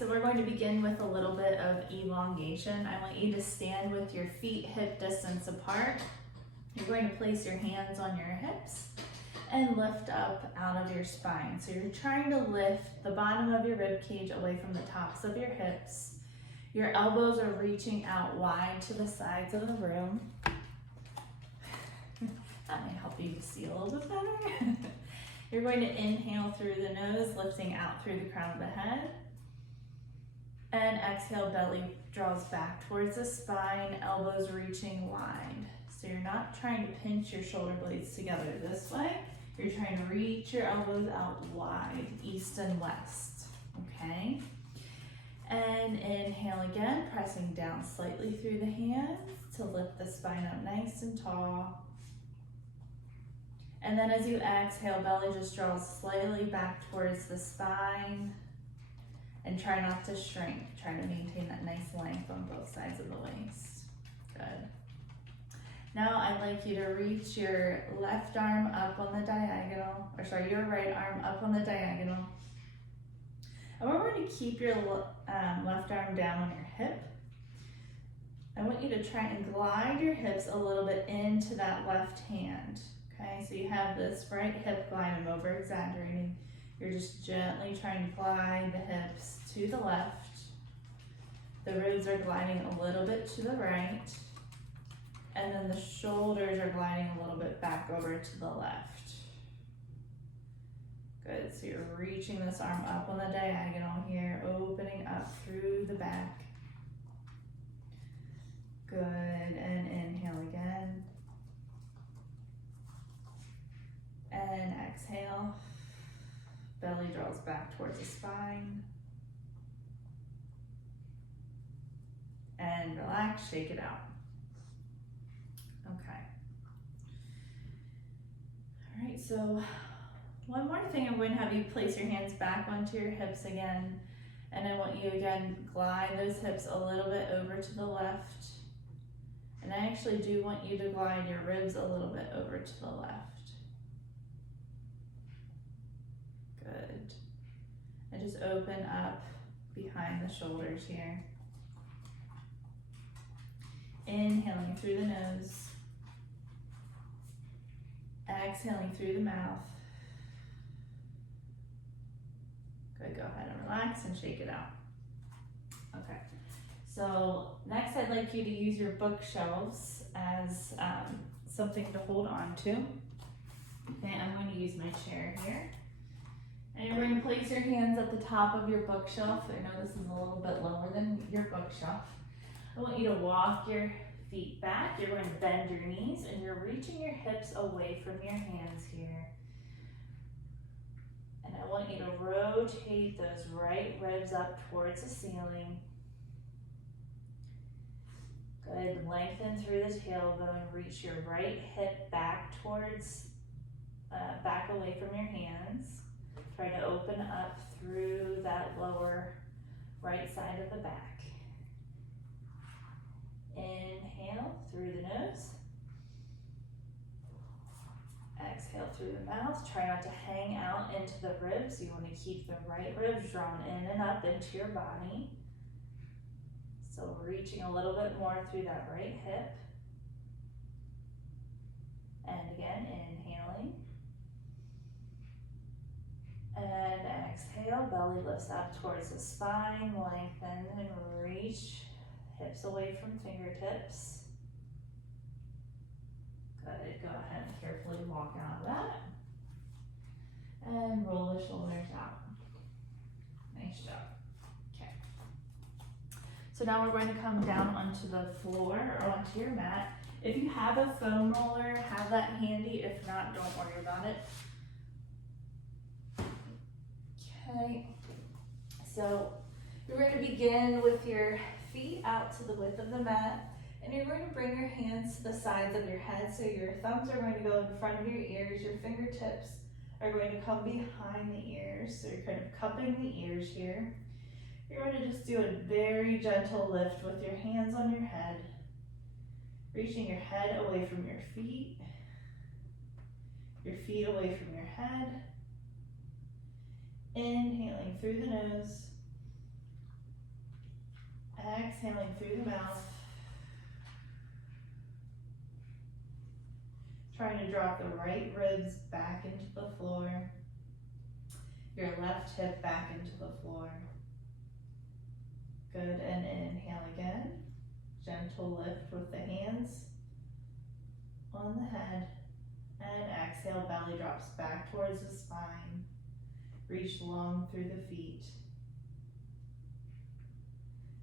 so we're going to begin with a little bit of elongation. I want you to stand with your feet hip distance apart. You're going to place your hands on your hips and lift up out of your spine. So you're trying to lift the bottom of your rib cage away from the tops of your hips. Your elbows are reaching out wide to the sides of the room. That might help you to see a little bit better. You're going to inhale through the nose, lifting out through the crown of the head. And exhale, belly draws back towards the spine, elbows reaching wide. So you're not trying to pinch your shoulder blades together this way. You're trying to reach your elbows out wide, east and west, okay? And inhale again, pressing down slightly through the hands to lift the spine up nice and tall. And then as you exhale, belly just draws slightly back towards the spine. And try not to shrink. Try to maintain that nice length on both sides of the waist. Good. Now I'd like you to reach your left arm up on the diagonal, or sorry, your right arm up on the diagonal. And we're going to keep your left arm down on your hip. I want you to try and glide your hips a little bit into that left hand. Okay, so you have this right hip glide. I'm over exaggerating. You're just gently trying to glide the hips to the left. The ribs are gliding a little bit to the right. And then the shoulders are gliding a little bit back over to the left. Good, so you're reaching this arm up on the diagonal here, opening up through the back. Good, and inhale again. And exhale. Belly draws back towards the spine. And relax, shake it out. Okay. All right, so one more thing, I'm going to have you place your hands back onto your hips again. And I want you again, glide those hips a little bit over to the left. And I actually do want you to glide your ribs a little bit over to the left. Good. And just open up behind the shoulders here. Inhaling through the nose. Exhaling through the mouth. Good, go ahead and relax and shake it out. Okay, so next I'd like you to use your bookshelves as something to hold on to. Okay, I'm going to use my chair here. And you're going to place your hands at the top of your bookshelf. I know this is a little bit lower than your bookshelf. I want you to walk your feet back. You're going to bend your knees and you're reaching your hips away from your hands here. And I want you to rotate those right ribs up towards the ceiling. Good, lengthen through the tailbone. Reach your right hip back towards, back away from your hands. Try to open up through that lower right side of the back. Inhale through the nose. Exhale through the mouth. Try not to hang out into the ribs. You want to keep the right ribs drawn in and up into your body. So reaching a little bit more through that right hip. And again, inhaling. And exhale, belly lifts up towards the spine, lengthen and reach, hips away from fingertips. Good, go ahead and carefully walk out of that. And roll the shoulders out. Nice job. Okay. So now we're going to come down onto the floor or onto your mat. If you have a foam roller, have that handy. If not, don't worry about it. Okay, so you're going to begin with your feet out to the width of the mat, and you're going to bring your hands to the sides of your head. So your thumbs are going to go in front of your ears, your fingertips are going to come behind the ears. So you're kind of cupping the ears here. You're going to just do a very gentle lift with your hands on your head, reaching your head away from your feet away from your head. Inhaling through the nose. exhaling through the mouth. Trying to drop the right ribs back into the floor. Your left hip back into the floor. Good, and inhale again. Gentle lift with the hands on the head. And exhale, belly drops back towards the spine. Reach long through the feet.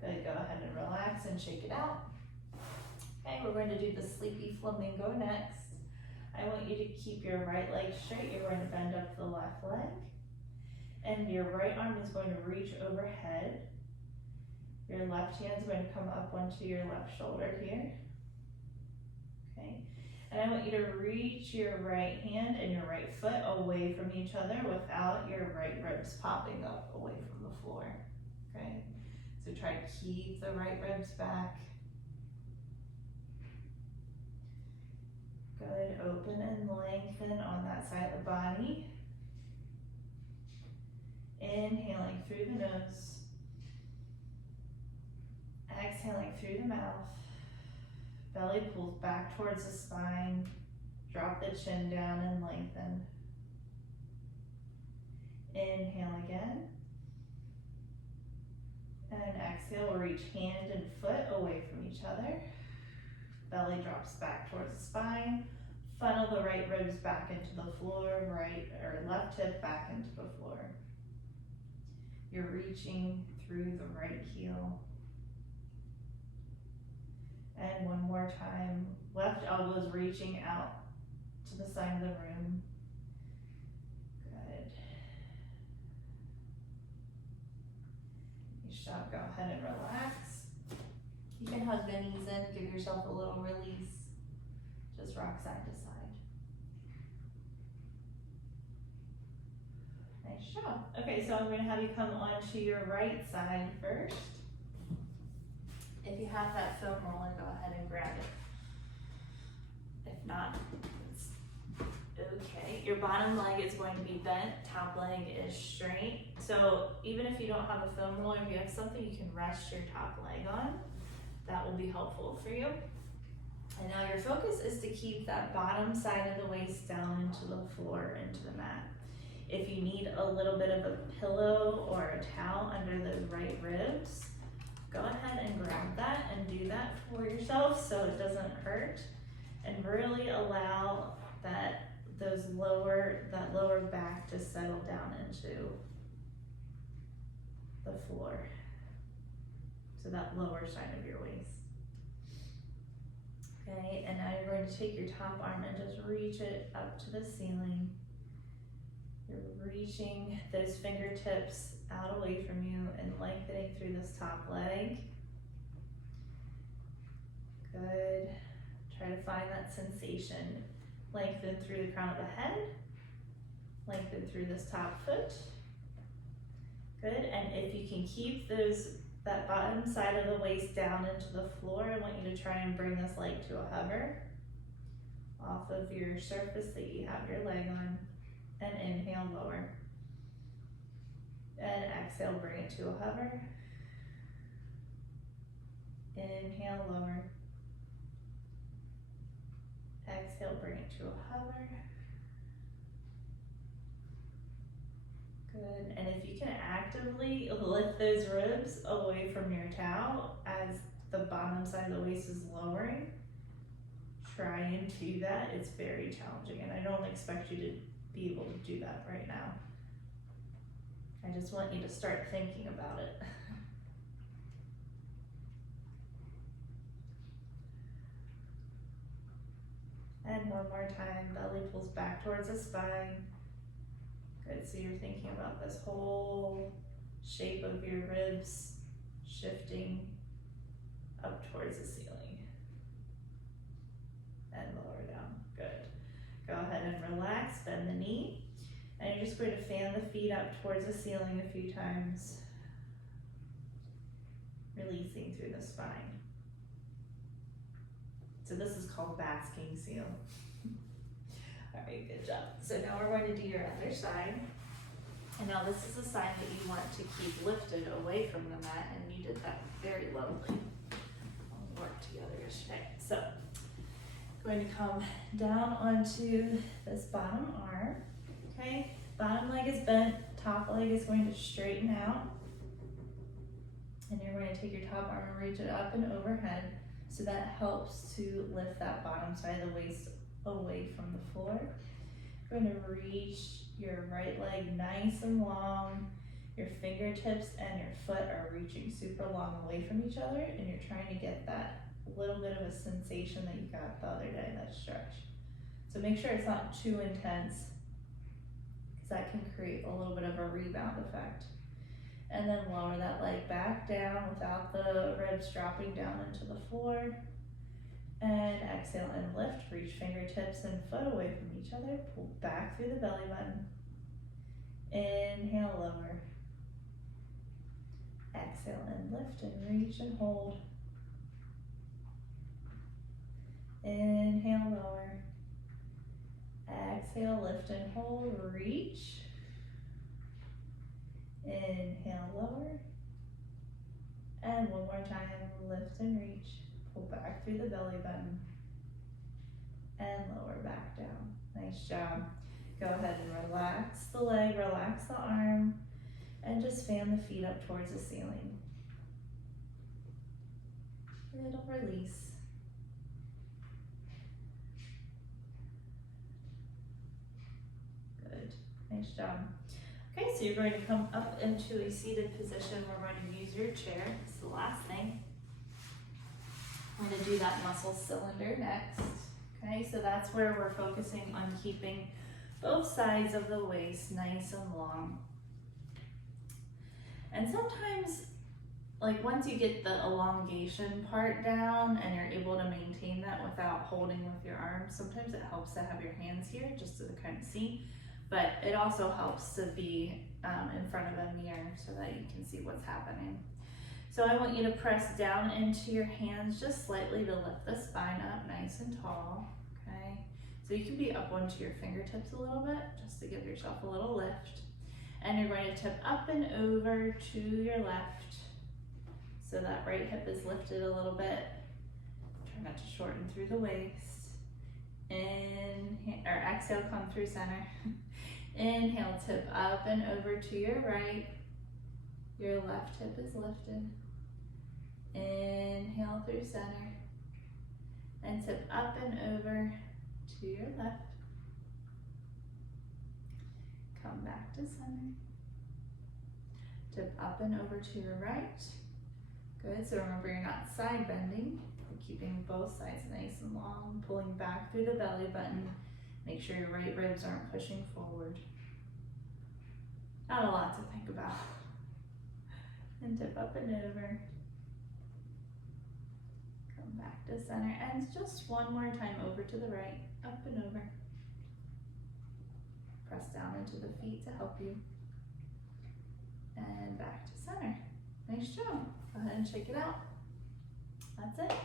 Good, go ahead and relax and shake it out. Okay, we're going to do the sleepy flamingo next. I want you to keep your right leg straight. You're going to bend up the left leg. And your right arm is going to reach overhead. Your left hand is going to come up onto your left shoulder here. Okay, and I want you to reach your right hand and your right foot away from each other without your right ribs popping up away from the floor. Okay, so try to keep the right ribs back. Good, open and lengthen on that side of the body. Inhaling through the nose. Exhaling through the mouth. Belly pulls back towards the spine. Drop the chin down and lengthen. Inhale again. And exhale, reach hand and foot away from each other. Belly drops back towards the spine. Funnel the right ribs back into the floor, right or left hip back into the floor. You're reaching through the right heel. And one more time, left elbow is reaching out to the side of the room. Good. Nice job, go ahead and relax. You can hug the knees in, give yourself a little release. Just rock side to side. Nice job. Okay, so I'm going to have you come onto your right side first. If you have that foam roller, go ahead and grab it. If not, it's okay. Your bottom leg is going to be bent, top leg is straight. So even if you don't have a foam roller, if you have something you can rest your top leg on, that will be helpful for you. And now your focus is to keep that bottom side of the waist down into the floor, into the mat. If you need a little bit of a pillow or a towel under those right ribs, go ahead and grab that and do that for yourself so it doesn't hurt. And really allow that lower back to settle down into the floor. So that lower side of your waist. Okay, and now you're going to take your top arm and just reach it up to the ceiling. You're reaching those fingertips out away from you and lengthening through this top leg. Good. Try to find that sensation. Lengthen through the crown of the head. Lengthen through this top foot. Good, and if you can keep that bottom side of the waist down into the floor, I want you to try and bring this leg to a hover off of your surface that you have your leg on. And inhale, lower. And exhale, bring it to a hover. Inhale, lower. Exhale, bring it to a hover. Good, and if you can actively lift those ribs away from your towel as the bottom side of the waist is lowering, try and do that. It's very challenging, and I don't expect you to be able to do that right now. I just want you to start thinking about it. And one more time, belly pulls back towards the spine. Good, so you're thinking about this whole shape of your ribs shifting up towards the ceiling. And lower down, good. Go ahead and relax, bend the knee. And you're just going to fan the feet up towards the ceiling a few times. Releasing through the spine. So this is called basking seal. All right, good job. So now we're going to do your other side. And now this is a sign that you want to keep lifted away from the mat, and you did that very lovely. We worked together yesterday. So, going to come down onto this bottom arm, okay? Bottom leg is bent, top leg is going to straighten out. And you're going to take your top arm and reach it up and overhead, so that helps to lift that bottom side of the waist away from the floor. You're going to reach your right leg nice and long. Your fingertips and your foot are reaching super long away from each other, and you're trying to get that little bit of a sensation that you got the other day, that stretch. So make sure it's not too intense, because that can create a little bit of a rebound effect. And then lower that leg back down without the ribs dropping down into the floor. And exhale and lift, reach fingertips and foot away from each other, pull back through the belly button. Inhale, lower. Exhale and lift and reach and hold. Inhale, lower. Exhale, lift and hold, reach. Inhale, lower. And one more time, lift and reach. Pull back through the belly button. And lower back down. Nice job. Go ahead and relax the leg, relax the arm, and just fan the feet up towards the ceiling. Little release. Good. Nice job. Okay, so you're going to come up into a seated position. We're going to use your chair. It's the last thing. I'm going to do that muscle cylinder next. Okay, so that's where we're focusing on keeping both sides of the waist nice and long. And sometimes, like once you get the elongation part down and you're able to maintain that without holding with your arms, sometimes it helps to have your hands here just to kind of see. But it also helps to be in front of a mirror so that you can see what's happening. So I want you to press down into your hands just slightly to lift the spine up nice and tall, okay? So you can be up onto your fingertips a little bit just to give yourself a little lift. And you're going to tip up and over to your left so that right hip is lifted a little bit. Try not to shorten through the waist. Inhale, or exhale, come through center. Inhale, tip up and over to your right. Your left hip is lifted. Inhale through center. And tip up and over to your left. Come back to center. Tip up and over to your right. Good, so remember you're not side bending. You're keeping both sides nice and long, pulling back through the belly button. Make sure your right ribs aren't pushing forward. Not a lot to think about. And tip up and over. Come back to center. And just one more time over to the right. Up and over. Press down into the feet to help you. And back to center. Nice job. Go ahead and shake it out. That's it.